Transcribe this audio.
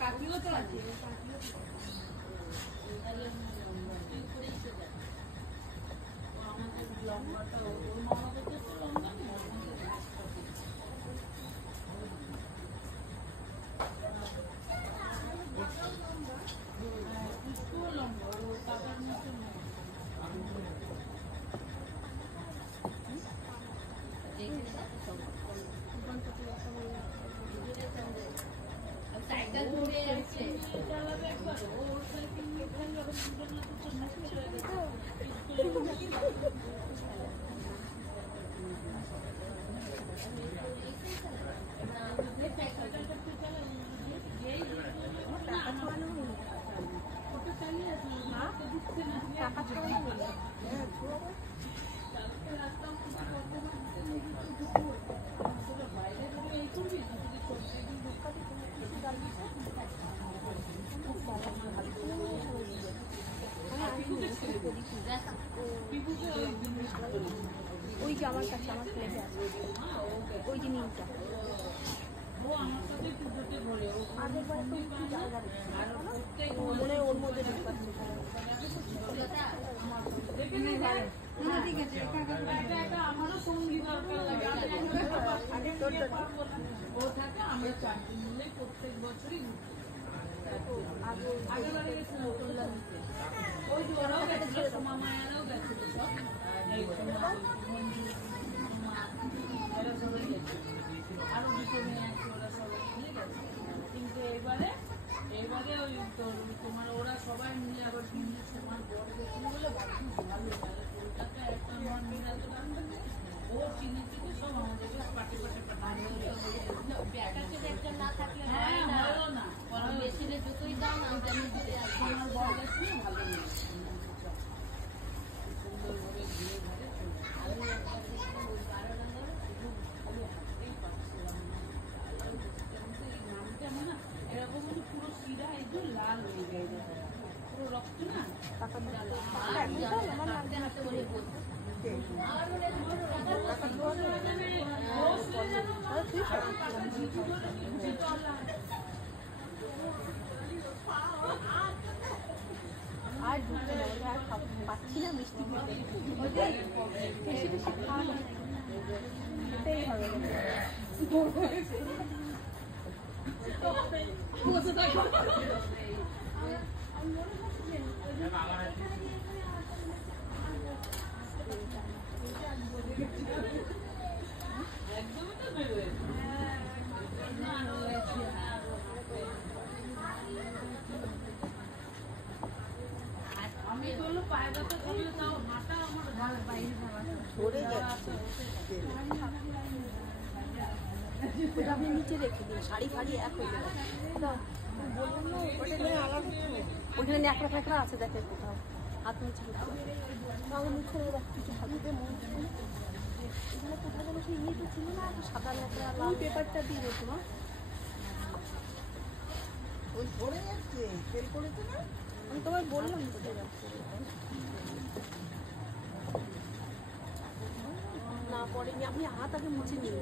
কাকিও তো আছে লম্বাটা ওর মামা করতে তো লম্বা একটু লম্বা ওর কাকার মতো সাইকেল ঘুরে যাচ্ছে চালাবে একবার ওর সাইকেল নিয়ে ভাই আবার দুজন না দুজন নষ্ট হয়ে গেছে ওই যে আমার কাছে আমার ফ্লেটে আছে ওই যে নীলটা ও আমার সাথে পুজোতে বলে ও আগেরবার তো একটু জায়গা মনে ওর মধ্যে ঢুকাচ্ছে ঠিক আছে আমারও সঙ্গী দরকার লাগে ও থাকে আমরা চারজন মিলে প্রত্যেক বছরই আগেবারে গেছিল কল্যাণীতে ওই যে ওরাও গেছিল সোমা মায়ারাও গেছিল সব এই ওরা সবাই গেছিল আরো দুটো মেয়ে আছে ওরা সবাই মিলে গেছে কিন্তু এবারে ওই তোমার ওরা সবাই মিলে আবার মিলে তোমার বড় গেছিল বলে বাকি ভালো তাহলে কলকাতা একটা আমার মিলাতে রাখবে ও চিনি চিনি সব আমাদেরকে পাটে পাটে ব্যাটা ছেলে একটা না থাকলে হ্যাঁ ভালো না বেশিরে যতই দাও না জানি দিতে আসবে আমার বড় গেছিল ভালো নেই সুন্দরভাবে ঘুরে ঘুরে এরকম পুরো শিরা একদম লাল হয়ে যায় পুরো রক্ত না হাতে বলে আর পাচ্ছি না মিষ্টি বেশি বেশি খাওয়া এটাই হবে একদমই তো বেরোয় আমি বললো পায়ে ব্যথা করলে তাও হাঁটা আমার বাইরে ধরে যাচ্ছে আমি নিচে রেখে দিই শাড়ি ফাড়ি এক হয়ে যাবে বললাম না ওখানে ন্যাকড়া ফ্যাকড়া আছে দেখে কোথাও হাত মুছে আমার মুখে কিছু হাতে মন এখানে কোথাও যেন সেই ইয়েটা ছিল না সাদা ন্যাকড়া লাল পেপারটা দিয়ে দিত না ওই পড়ে যাচ্ছে তেল পড়েছে না আমি তোমায় বললাম কোথায় যাচ্ছে না পড়েনি আমি হাত আগে মুছে নিয়ে